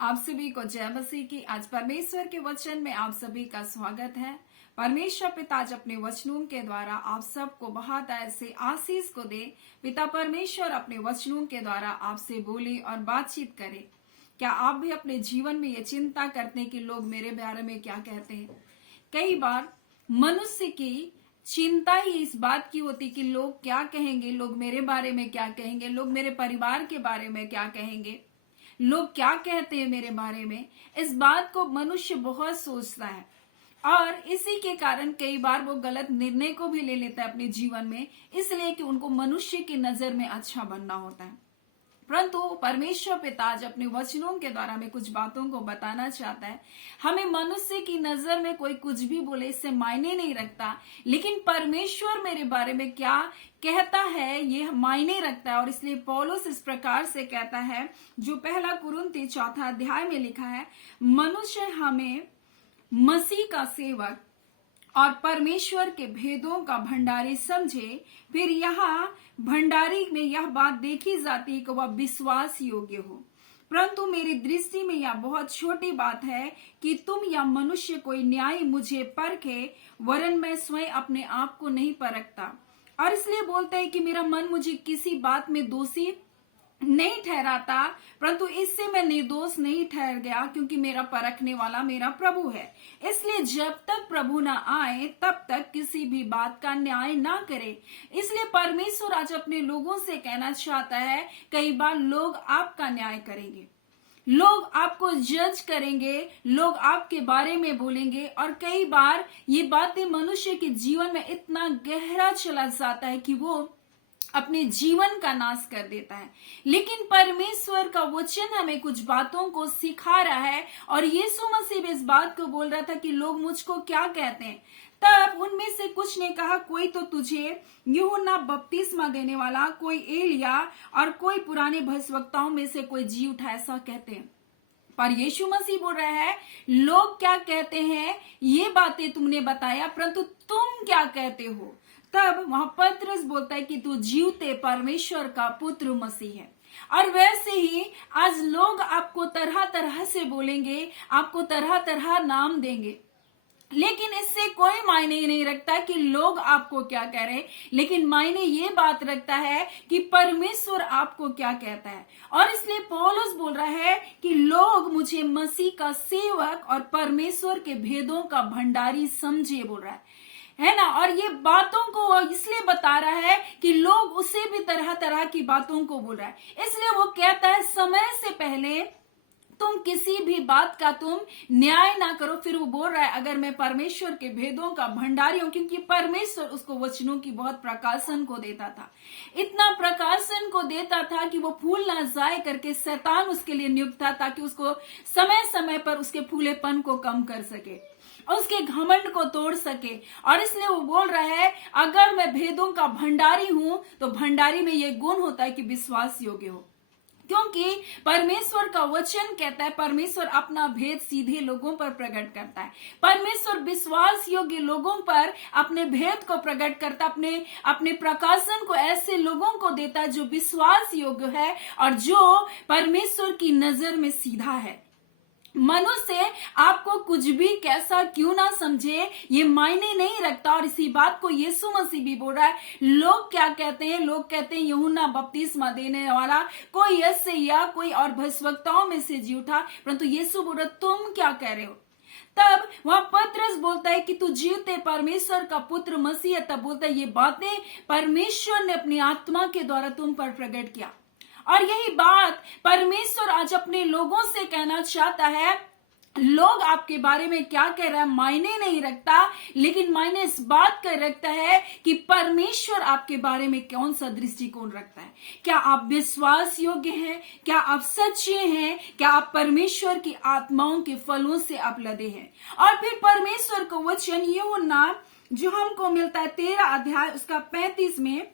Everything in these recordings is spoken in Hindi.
आप सभी को जय मसीह की। आज परमेश्वर के वचन में आप सभी का स्वागत है। परमेश्वर पिता आज अपने वचनों के द्वारा आप सबको बहुत ऐसे आशीष को दे। पिता परमेश्वर अपने वचनों के द्वारा आपसे बोले और बातचीत करे। क्या आप भी अपने जीवन में ये चिंता करते हैं कि लोग मेरे बारे में क्या कहते हैं? कई बार मनुष्य की चिंता ही इस बात की होती कि लोग क्या कहेंगे, लोग मेरे बारे में क्या कहेंगे, लोग मेरे परिवार के बारे में क्या कहेंगे, लोग क्या कहते हैं मेरे बारे में। इस बात को मनुष्य बहुत सोचता है और इसी के कारण कई बार वो गलत निर्णय को भी ले लेता है अपने जीवन में, इसलिए कि उनको मनुष्य की नजर में अच्छा बनना होता है। परंतु परमेश्वर पिता आज अपने वचनों के द्वारा हमें कुछ बातों को बताना चाहता है। हमें मनुष्य की नजर में कोई कुछ भी बोले इससे मायने नहीं रखता, लेकिन परमेश्वर मेरे बारे में क्या कहता है ये मायने रखता है। और इसलिए पौलुस इस प्रकार से कहता है, जो पहला कुरिन्थी 4 अध्याय में लिखा है, मनुष्य हमें मसीह का सेवक और परमेश्वर के भेदों का भंडारी समझे। फिर यहाँ भंडारी में यह बात देखी जाती है कि वह विश्वास योग्य हो। परंतु मेरी दृष्टि में यह बहुत छोटी बात है कि तुम या मनुष्य कोई न्याय मुझे परखे, वरन मैं स्वयं अपने आप को नहीं परखता। और इसलिए बोलता है कि मेरा मन मुझे किसी बात में दोषी नहीं ठहराता, परंतु इससे मैं निर्दोष नहीं ठहर गया, क्योंकि मेरा परखने वाला मेरा प्रभु है। इसलिए जब तक प्रभु ना आए तब तक किसी भी बात का न्याय ना करे। इसलिए परमेश्वर आज अपने लोगों से कहना चाहता है, कई बार लोग आपका न्याय करेंगे, लोग आपको जज करेंगे, लोग आपके बारे में बोलेंगे। और कई बार ये बातें मनुष्य के जीवन में इतना गहरा चला जाता है कि वो अपने जीवन का नाश कर देता है। लेकिन परमेश्वर का वचन हमें कुछ बातों को सिखा रहा है। और यीशु मसीह भी इस बात को बोल रहा था कि लोग मुझको क्या कहते हैं। तब उनमें से कुछ ने कहा, कोई तो तुझे यूहन्ना बपतिस्मा देने वाला, कोई एलिया और कोई पुराने भविष्यवक्ताओं में से कोई जी उठा, ऐसा कहते हैं। पर यीशु मसीह बोल रहा है, लोग क्या कहते हैं ये बातें तुमने बताया, परंतु तुम क्या कहते हो? तब वहां पतरस बोलता है कि तू जीवते परमेश्वर का पुत्र मसीह है। और वैसे ही आज लोग आपको तरह तरह से बोलेंगे, आपको तरह तरह नाम देंगे, लेकिन इससे कोई मायने नहीं रखता कि लोग आपको क्या कह रहे हैं, लेकिन मायने ये बात रखता है कि परमेश्वर आपको क्या कहता है। और इसलिए पौलुस बोल रहा है कि लोग मुझे मसीह का सेवक और परमेश्वर के भेदों का भंडारी समझे, बोल रहा है ना। और ये बातों को इसलिए बता रहा है कि लोग उसे भी तरह तरह की बातों को बोल रहा है। इसलिए वो कहता है, समय से पहले तुम किसी भी बात का तुम न्याय ना करो। फिर वो बोल रहा है, अगर मैं परमेश्वर के भेदों का भंडारी हूं, क्योंकि परमेश्वर उसको वचनों की बहुत प्रकाशन को देता था, इतना प्रकाशन को देता था कि वो फूल ना जाए करके शैतान उसके लिए नियुक्त था, ताकि उसको समय समय पर उसके फूलेपन को कम कर सके, उसके घमंड को तोड़ सके। और इसलिए वो बोल रहा है, अगर मैं भेदों का भंडारी हूं तो भंडारी में ये गुण होता है कि विश्वास योग्य हो। क्योंकि परमेश्वर का वचन कहता है, परमेश्वर अपना भेद सीधे लोगों पर प्रकट करता है। परमेश्वर विश्वास योग्य लोगों पर अपने भेद को प्रकट करता, अपने प्रकाशन को ऐसे लोगों को देता है जो विश्वास योग्य है और जो परमेश्वर की नजर में सीधा है। मनुष्य आपको कुछ भी कैसा क्यों ना समझे, ये मायने नहीं रखता। और इसी बात को यीशु मसीह भी बोल रहा है, लोग क्या कहते हैं, लोग कहते हैं यूहन्ना बपतिस्मा देने वाला, कोई ऐसे या कोई और भविष्यवक्ताओं में से जी उठा, परंतु यीशु बोल रहा तुम क्या कह रहे हो? तब वहां पतरस बोलता है कि तू जीवते परमेश्वर का पुत्र मसीह है। तब बोलता है, ये बातें परमेश्वर ने अपनी आत्मा के द्वारा तुम पर प्रकट किया। और यही बात परमेश्वर आज अपने लोगों से कहना चाहता है, लोग आपके बारे में क्या कह रहा है मायने नहीं रखता, लेकिन मायने इस बात का रखता है कि परमेश्वर आपके बारे में कौन सा दृष्टिकोण रखता है। क्या आप विश्वास योग्य हैं? क्या आप सच्चे हैं? क्या आप परमेश्वर की आत्माओं के फलों से आप लदे हैं? और फिर परमेश्वर का वचन यूहन्ना जो हमको मिलता है 13 अध्याय उसका 35 में,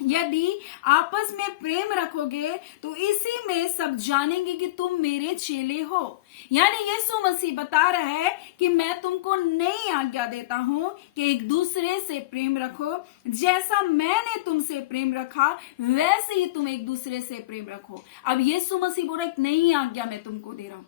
यदि आपस में प्रेम रखोगे तो इसी में सब जानेंगे कि तुम मेरे चेले हो। यानी यीशु मसीह बता रहा है कि मैं तुमको नई आज्ञा देता हूं कि एक दूसरे से प्रेम रखो, जैसा मैंने तुमसे प्रेम रखा वैसे ही तुम एक दूसरे से प्रेम रखो। अब यीशु मसीह बोल रहा है, एक नई आज्ञा मैं तुमको दे रहा हूं।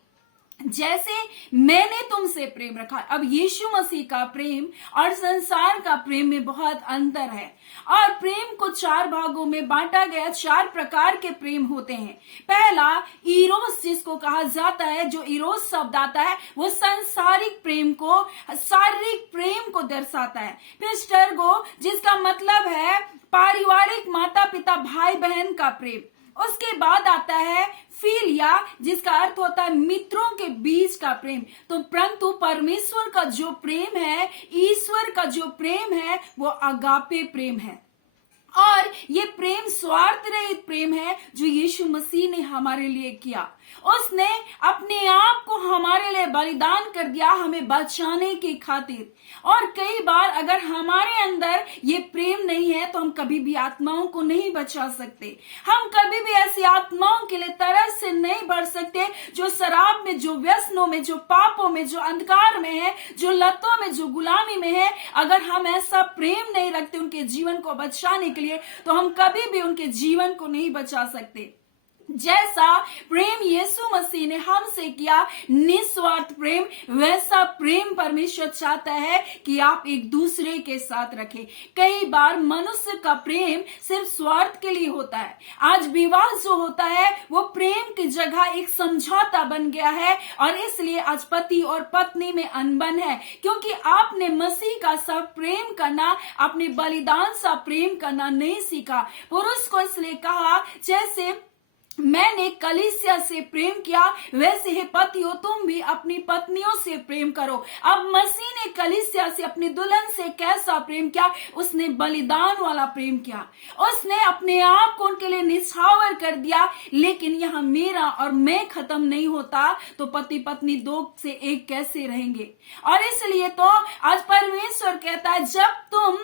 जैसे मैंने तुमसे प्रेम रखा। अब यीशु मसीह का प्रेम और संसार का प्रेम में बहुत अंतर है, और प्रेम को 4 भागों में बांटा गया। 4 प्रकार के प्रेम होते हैं। पहला इरोस, जिसको कहा जाता है, जो इरोस शब्द आता है वो सांसारिक प्रेम को, शारीरिक प्रेम को दर्शाता है। फिर स्टर्गो, जिसका मतलब है पारिवारिक, माता पिता भाई बहन का प्रेम। उसके बाद आता है फिलिया, जिसका अर्थ होता है मित्रों के बीच का प्रेम। तो परंतु परमेश्वर का जो प्रेम है, ईश्वर का जो प्रेम है, वो अगापे प्रेम है। और ये प्रेम स्वार्थ रहित प्रेम है जो यीशु मसीह ने हमारे लिए किया। उसने अपने आप को हमारे लिए बलिदान कर दिया, हमें बचाने की खातिर। और कई बार अगर हमारे अंदर ये प्रेम नहीं है तो हम कभी भी आत्माओं को नहीं बचा सकते। हम कभी भी ऐसी आत्माओं के लिए तरस से नहीं बढ़ सकते जो शराब में, जो व्यसनों में, जो पापों में, जो अंधकार में है, जो लतों में, जो गुलामी में है। अगर हम ऐसा प्रेम नहीं रखते उनके जीवन को बचाने के लिए, तो हम कभी भी उनके जीवन को नहीं बचा सकते। जैसा प्रेम यीशु मसीह ने हमसे किया, निस्वार्थ प्रेम, वैसा प्रेम परमेश्वर चाहता है कि आप एक दूसरे के साथ रखें। कई बार मनुष्य का प्रेम सिर्फ स्वार्थ के लिए होता है। आज विवाह जो होता है वो प्रेम की जगह एक समझौता बन गया है, और इसलिए आज पति और पत्नी में अनबन है, क्योंकि आपने मसीह का सा प्रेम करना, अपने बलिदान सा प्रेम करना नहीं सीखा। पुरुष को इसलिए कहा, जैसे मैंने कलीसिया से प्रेम किया, वैसे ही पतियों तुम भी अपनी पत्नियों से प्रेम करो। अब मसीह ने कलीसिया से, अपनी दुल्हन से कैसा प्रेम किया? उसने बलिदान वाला प्रेम किया। उसने अपने आप को उनके लिए निछावर कर दिया। लेकिन यहाँ मेरा और मैं खत्म नहीं होता, तो पति पत्नी 2 से 1 कैसे रहेंगे? और इसलिए तो आज परमेश्वर कहता है, जब तुम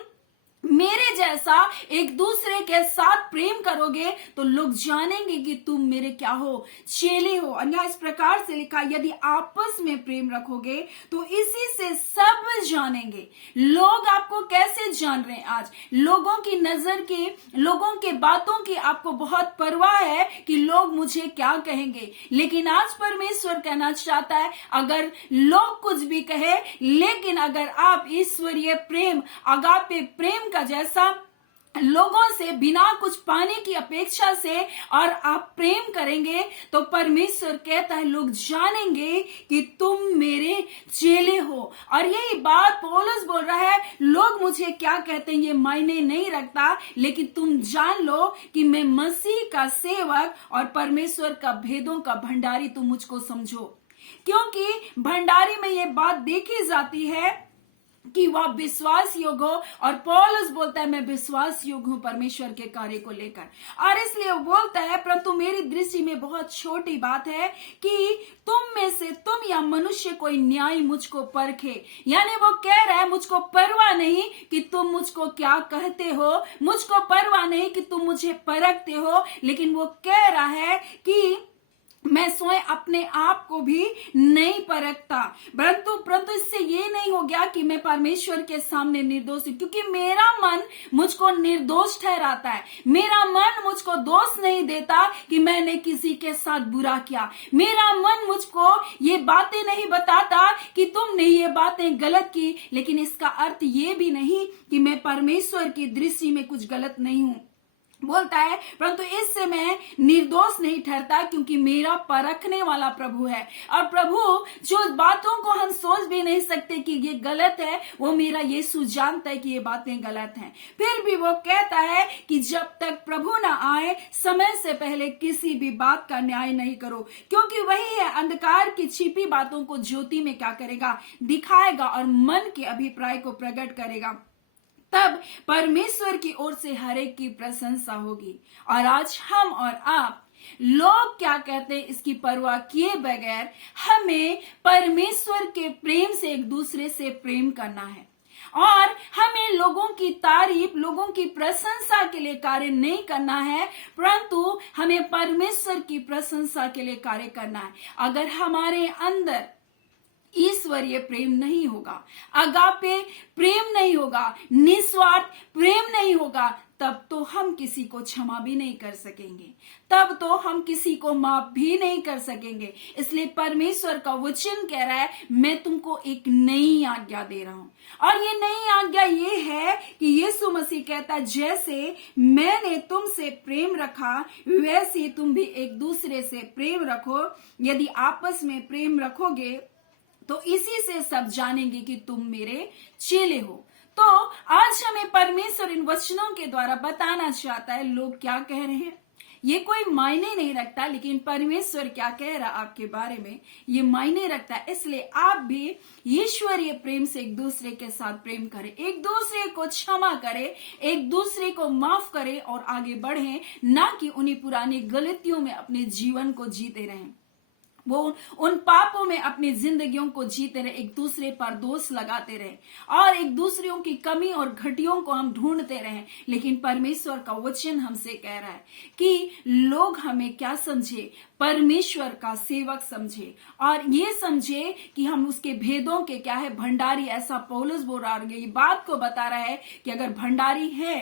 मेरे जैसा एक दूसरे के साथ प्रेम करोगे तो लोग जानेंगे कि तुम मेरे क्या हो, चेले हो। और यहाँ इस प्रकार से लिखा, यदि आपस में प्रेम रखोगे तो इसी से सब जानेंगे। लोग आपको कैसे जान रहे हैं? आज लोगों की नजर की, लोगों के बातों की आपको बहुत परवाह है कि लोग मुझे क्या कहेंगे। लेकिन आज परमेश्वर कहना चाहता है, अगर लोग कुछ भी कहे, लेकिन अगर आप ईश्वरीय प्रेम, अगापे प्रेम का जैसा लोगों से बिना कुछ पाने की अपेक्षा से और आप प्रेम करेंगे, तो परमेश्वर कहता है लोग जानेंगे कि तुम मेरे चेले हो। और यही बात पौलुस बोल रहा है, लोग मुझे क्या कहते हैं ये मायने नहीं रखता, लेकिन तुम जान लो कि मैं मसीह का सेवक और परमेश्वर का भेदों का भंडारी, तुम मुझको समझो। क्योंकि भंडारी में ये बात देखी जाती है कि वह विश्वास योग्य हो, और पौलुस बोलता है मैं विश्वास योग्य हूं परमेश्वर के कार्य को लेकर। और इसलिए वो बोलता है, परंतु मेरी दृष्टि में बहुत छोटी बात है कि तुम में से तुम या मनुष्य कोई न्याय मुझको परखे। यानी वो कह रहा है, मुझको परवाह नहीं कि तुम मुझको क्या कहते हो, मुझको परवाह नहीं कि तुम मुझे परखते हो, लेकिन वो कह रहा है कि मैं स्वयं अपने आप को भी नहीं परखता। परंतु इससे ये नहीं हो गया कि मैं परमेश्वर के सामने निर्दोष हूं, क्योंकि मेरा मन मुझको निर्दोष ठहराता है। मेरा मन मुझको दोष नहीं देता कि मैंने किसी के साथ बुरा किया। मेरा मन मुझको ये बातें नहीं बताता कि तुमने ये बातें गलत की, लेकिन इसका अर्थ ये भी नहीं कि मैं परमेश्वर की दृष्टि में कुछ गलत नहीं हूं। बोलता है, परंतु इससे मैं निर्दोष नहीं ठहरता, क्योंकि मेरा परखने वाला प्रभु है। और प्रभु जो बातों को हम सोच भी नहीं सकते कि ये गलत है, वो मेरा यीशु जानता है कि ये बातें गलत हैं। फिर भी वो कहता है कि जब तक प्रभु ना आए, समय से पहले किसी भी बात का न्याय नहीं करो, क्योंकि वही है अंधकार की छिपी बातों को ज्योति में क्या करेगा? दिखाएगा, और मन के अभिप्राय को प्रकट करेगा। तब परमेश्वर की ओर से हर एक की प्रशंसा होगी। और आज हम और आप, लोग क्या कहते हैं इसकी परवाह किए बगैर, हमें परमेश्वर के प्रेम से एक दूसरे से प्रेम करना है। और हमें लोगों की तारीफ, लोगों की प्रशंसा के लिए कार्य नहीं करना है, परंतु हमें परमेश्वर की प्रशंसा के लिए कार्य करना है। अगर हमारे अंदर ईश्वरीय प्रेम नहीं होगा, अगापे प्रेम नहीं होगा, निस्वार्थ प्रेम नहीं होगा, तब तो हम किसी को क्षमा भी नहीं कर सकेंगे, तब तो हम किसी को माफ भी नहीं कर सकेंगे। इसलिए परमेश्वर का वचन कह रहा है, मैं तुमको एक नई आज्ञा दे रहा हूं। और ये नई आज्ञा ये है कि यीशु मसीह कहता है, जैसे मैंने तुमसे प्रेम रखा वैसे तुम भी एक दूसरे से प्रेम रखो। यदि आपस में प्रेम रखोगे तो इसी से सब जानेंगे कि तुम मेरे चेले हो। तो आज हमें परमेश्वर इन वचनों के द्वारा बताना चाहता है, लोग क्या कह रहे हैं ये कोई मायने नहीं रखता, लेकिन परमेश्वर क्या कह रहा आपके बारे में ये मायने रखता है। इसलिए आप भी ईश्वरीय प्रेम से एक दूसरे के साथ प्रेम करें, एक दूसरे को क्षमा करें, एक दूसरे को माफ करें और आगे बढ़ें, ना कि उन्हीं पुरानी गलतियों में अपने जीवन को जीते रहें, वो उन पापों में अपनी जिंदगियों को जीते रहे, एक दूसरे पर दोष लगाते रहे और एक दूसरों की कमी और घटियों को हम ढूंढते रहे। लेकिन परमेश्वर का वचन हमसे कह रहा है कि लोग हमें क्या समझे, परमेश्वर का सेवक समझे और ये समझे कि हम उसके भेदों के क्या है, भंडारी। ऐसा पौलुस बोल रहा है, ये बात को बता रहा है कि अगर भंडारी है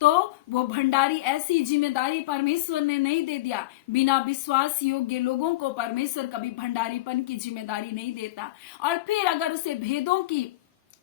तो वो भंडारी, ऐसी जिम्मेदारी परमेश्वर ने नहीं दे दिया। बिना विश्वास योग्य लोगों को परमेश्वर कभी भंडारीपन की जिम्मेदारी नहीं देता। और फिर अगर उसे भेदों की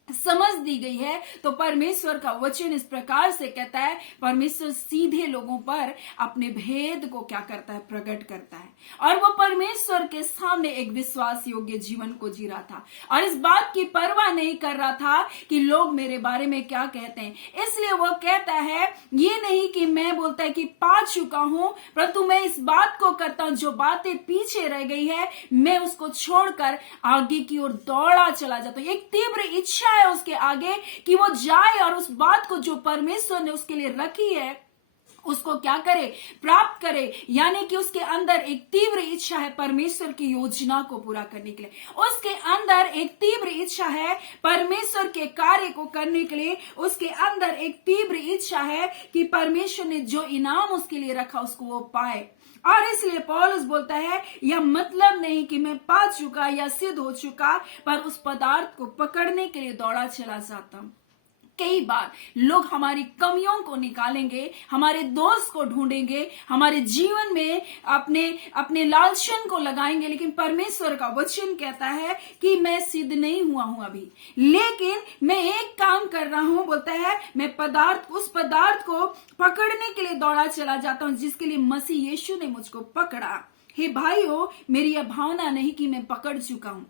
समझ दी गई है तो परमेश्वर का वचन इस प्रकार से कहता है, परमेश्वर सीधे लोगों पर अपने भेद को क्या करता है, प्रकट करता है। और वो परमेश्वर के सामने एक विश्वास योग्य जीवन को जी रहा था और इस बात की परवाह नहीं कर रहा था कि लोग मेरे बारे में क्या कहते हैं। इसलिए वो कहता है, ये नहीं कि मैं बोलता है कि पा चुका हूं, परंतु मैं इस बात को करता हूं, जो बातें पीछे रह गई है मैं उसको छोड़कर आगे की ओर दौड़ा चला जाता हूं। एक तीव्र इच्छा है उसके आगे कि वो जाए और उस बात को जो परमेश्वर ने उसके लिए रखी है उसको क्या करे, प्राप्त करे। यानी कि उसके अंदर एक तीव्र इच्छा है परमेश्वर की योजना को पूरा करने के लिए, उसके अंदर एक तीव्र इच्छा है परमेश्वर के कार्य को करने के लिए, उसके अंदर एक तीव्र इच्छा है कि परमेश्वर ने जो इनाम उसके लिए रखा उसको वो पाए। और इसलिए पौलुस बोलता है, यह मतलब नहीं कि मैं पा चुका या सिद्ध हो चुका, पर उस पदार्थ को पकड़ने के लिए दौड़ा चला जाता हूं। कई बार लोग हमारी कमियों को निकालेंगे, हमारे दोष को ढूंढेंगे, हमारे जीवन में अपने लालचन को लगाएंगे, लेकिन परमेश्वर का वचन कहता है कि मैं सिद्ध नहीं हुआ हूं अभी, लेकिन मैं एक काम कर रहा हूं। बोलता है, मैं उस पदार्थ को पकड़ने के लिए दौड़ा चला जाता हूं जिसके लिए मसीह यीशु ने मुझको पकड़ा। हे भाइयों, मेरी यह भावना नहीं कि मैं पकड़ चुका हूं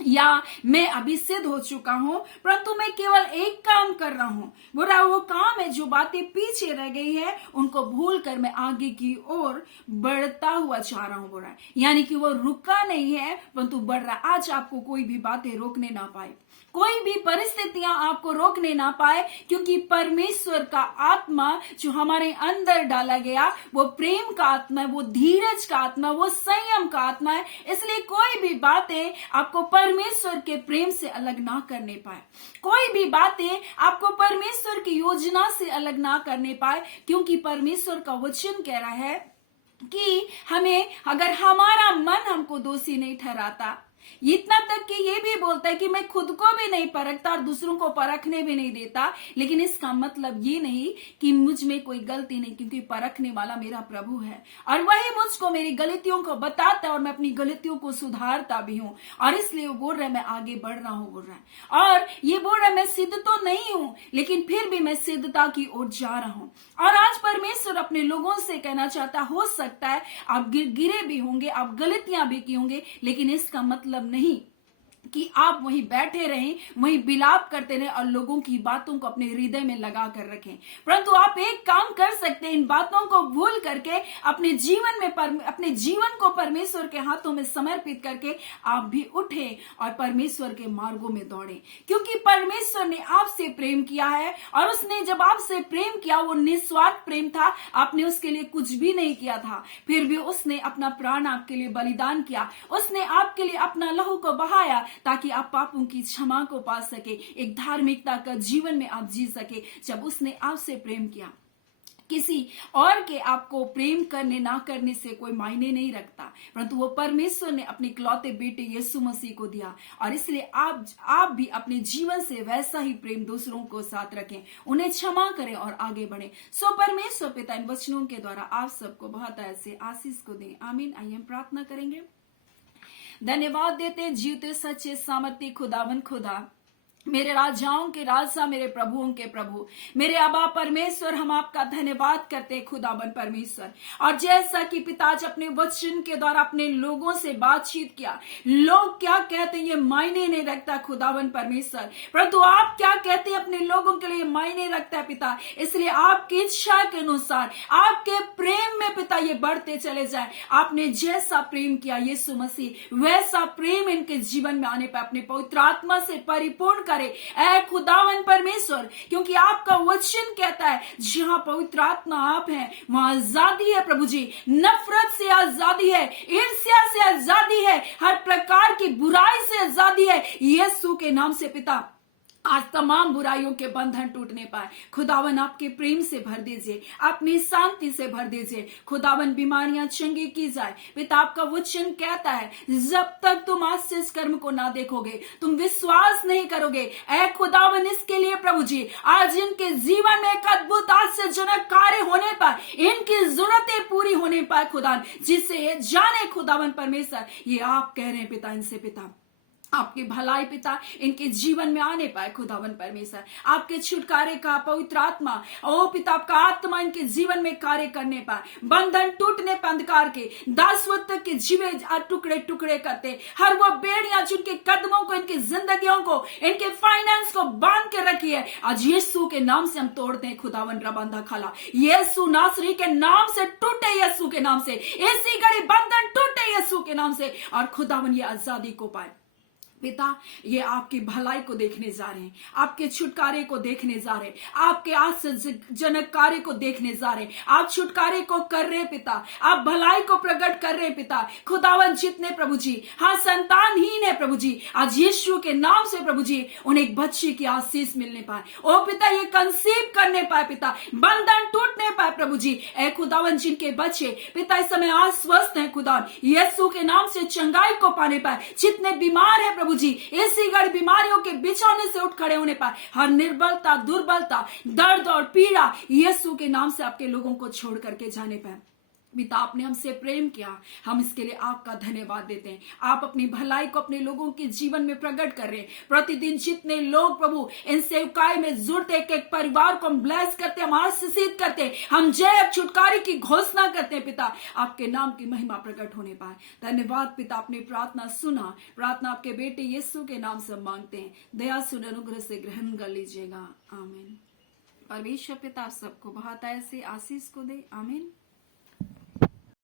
या मैं अभी सिद्ध हो चुका हूं, परंतु मैं केवल एक काम कर रहा हूं। वो काम है जो बातें पीछे रह गई है उनको भूल कर मैं आगे की ओर बढ़ता हुआ चाह रहा हूं। बोल रहा है यानी कि वो रुका नहीं है परंतु बढ़ रहा है। आज आपको कोई भी बातें रोकने ना पाए, कोई भी परिस्थितियां आपको रोकने ना पाए, क्योंकि परमेश्वर का आत्मा जो हमारे अंदर डाला गया वो प्रेम का आत्मा है, वो धीरज का आत्मा, वो संयम का आत्मा है। इसलिए कोई भी बातें आपको परमेश्वर के प्रेम से अलग ना करने पाए, कोई भी बातें आपको परमेश्वर की योजना से अलग ना करने पाए, क्योंकि परमेश्वर का वचन कह रहा है कि हमें, अगर हमारा मन हमको दोषी नहीं ठहराता, इतना तक कि ये भी बोलता है कि मैं खुद को भी नहीं परखता और दूसरों को परखने भी नहीं देता, लेकिन इसका मतलब ये नहीं कि मुझ में कोई गलती नहीं, क्योंकि परखने वाला मेरा प्रभु है और वही मुझको मेरी गलतियों को बताता है और मैं अपनी गलतियों को सुधारता भी हूं। और इसलिए वो बोल रहा है मैं आगे बढ़ रहा हूं, बोल रहा है। और ये बोल रहा है मैं सिद्ध तो नहीं हूं, लेकिन फिर भी मैं सिद्धता की ओर जा रहा हूं। और आज परमेश्वर अपने लोगों से कहना चाहता, हो सकता है आप गिरे भी होंगे, आप गलतियां भी की होंगे, लेकिन इसका मतलब नहीं कि आप वहीं बैठे रहें, वहीं बिलाप करते रहें और लोगों की बातों को अपने हृदय में लगा कर रखें। परंतु आप एक काम कर सकते हैं, इन बातों को भूल करके अपने जीवन को परमेश्वर के हाथों में समर्पित करके आप भी उठे और परमेश्वर के मार्गों में दौड़े, क्योंकि परमेश्वर ने आपसे प्रेम किया है। और उसने जब आपसे प्रेम किया वो निस्वार्थ प्रेम था, आपने उसके लिए कुछ भी नहीं किया था, फिर भी उसने अपना प्राण आपके लिए बलिदान किया, उसने आपके लिए अपना लहू को बहाया ताकि आप पापों की क्षमा को पा सके, एक धार्मिकता का जीवन में आप जी सके। जब उसने आपसे प्रेम किया किसी और के आपको प्रेम करने ना करने से कोई मायने नहीं रखता, परंतु वो परमेश्वर ने अपने इकलौते बेटे यीशु मसीह को दिया, और इसलिए आप भी अपने जीवन से वैसा ही प्रेम दूसरों को साथ रखें, उन्हें क्षमा करें और आगे बढ़ें। सो परमेश्वर पिता इन वचनों के द्वारा आप सबको बहुत ऐसे आशीष को दें। आमीन। आइए हम प्रार्थना करेंगे। धन्यवाद देते हैं जीवते सच्चे सामर्थ्य खुदावन खुदा, मेरे राजाओं के राजा, मेरे प्रभुओं के प्रभु, मेरे अबा परमेश्वर, हम आपका धन्यवाद करते हैं खुदावन परमेश्वर। और जैसा कि पिताज अपने वचन के द्वारा अपने लोगों से बातचीत किया, लोग क्या कहते हैं ये मायने नहीं रखता खुदावन परमेश्वर, परंतु आप क्या कहते हैं अपने लोगों के लिए मायने रखता है पिता। इसलिए आपकी इच्छा के अनुसार आपके प्रेम में पिता ये बढ़ते चले जाए। आपने जैसा प्रेम किया यीशु मसीह, वैसा प्रेम इनके जीवन में आने पर अपने पवित्र आत्मा से परिपूर्ण ऐ खुदावन परमेश्वर, क्योंकि आपका वचन कहता है जहां पवित्र आत्मा आप हैं वहां आजादी है प्रभु जी। नफरत से आजादी है, ईर्ष्या से आजादी है, हर प्रकार की बुराई से आजादी है यीशु के नाम से पिता। आज तमाम बुराइयों के बंधन टूटने पाए खुदावन, आपके प्रेम से भर दीजिए, अपनी शांति से भर दीजिए खुदावन। बीमारियां चंगी की जाए पिता। आपका वचन कहता है जब तक तुम आशीष कर्म को ना देखोगे तुम विश्वास नहीं करोगे। ऐ खुदावन, इसके लिए प्रभु जी आज इनके जीवन में एक अद्भुत आश्चर्यजनक कार्य होने पर, इनकी जरूरतें पूरी होने पाए खुदा, जिससे ये जाने खुदावन परमेश्वर ये आप कह रहे हैं पिता, इनसे पिता आपकी भलाई पिता इनके जीवन में आने पाए खुदावन परमेश्वर। आपके छुटकारे का पवित्र आत्मा ओ पिता, आपका आत्मा इनके जीवन में कार्य करने पाए, बंधन टूटने पर अंधकार के दासत्व के जीवे टुकड़े टुकड़े करते, हर वो बेड़ियां जिनके कदमों को, इनकी जिंदगियों को, इनके फाइनेंस को बांध के रखी है, आज यीशु के नाम से हम तोड़ते हैं खुदावन। रबंदा खाला यीशु नासरी के नाम से टूटे, यीशु के नाम से इसी घड़ी बंधन टूटे यीशु के नाम से, और खुदावन ये आजादी को पाए पिता। ये आपकी भलाई को देखने जा रहे हैं, आपके छुटकारे को देखने जा रहे हैं, आपके आश्चर्यजनक कार्य को देखने जा रहे हैं। आप छुटकारे को कर रहे हैं पिता, आप भलाई को प्रकट कर रहे हैं पिता खुदावन। जितने प्रभु जी हाँ संतानहीन है प्रभु जी, आज यीशु के नाम से प्रभु जी उन्हें एक बच्चे की आशीष मिलने पाए ओ पिता, ये कंसीव करने पाए पिता, बंधन टूटने पाए प्रभु जी। ऐ खुदावन, जिनके बच्चे पिता इस समय अस्वस्थ हैं खुदावन, यीशु के नाम से चंगाई को पाने पाए। जितने बीमार है प्रभु जी, इसी घड़ी बीमारियों के बिछौने से उठ खड़े होने पाए, हर निर्बलता, दुर्बलता, दर्द और पीड़ा यीशु के नाम से आपके लोगों को छोड़ करके जाने पाए पिता। आपने हमसे प्रेम किया, हम इसके लिए आपका धन्यवाद देते हैं। आप अपनी भलाई को अपने लोगों के जीवन में प्रकट कर रहे हैं। प्रतिदिन जितने लोग प्रभु इन सेवकाई में जुड़ते, एक एक परिवार को हम ब्लेस करते, हम आशीषित करते, हम जय छुटकारे की घोषणा करते हैं पिता, आपके नाम की महिमा प्रकट होने पाए। धन्यवाद पिता, आपने प्रार्थना सुना, प्रार्थना आपके बेटे यीशु के नाम से मांगते हैं, दया सुन अनुग्रह से ग्रहण कर लीजिएगा। आमीन। परमेश्वर पिता आप सबको बहुत ऐसे आशीष को दे। आमीन।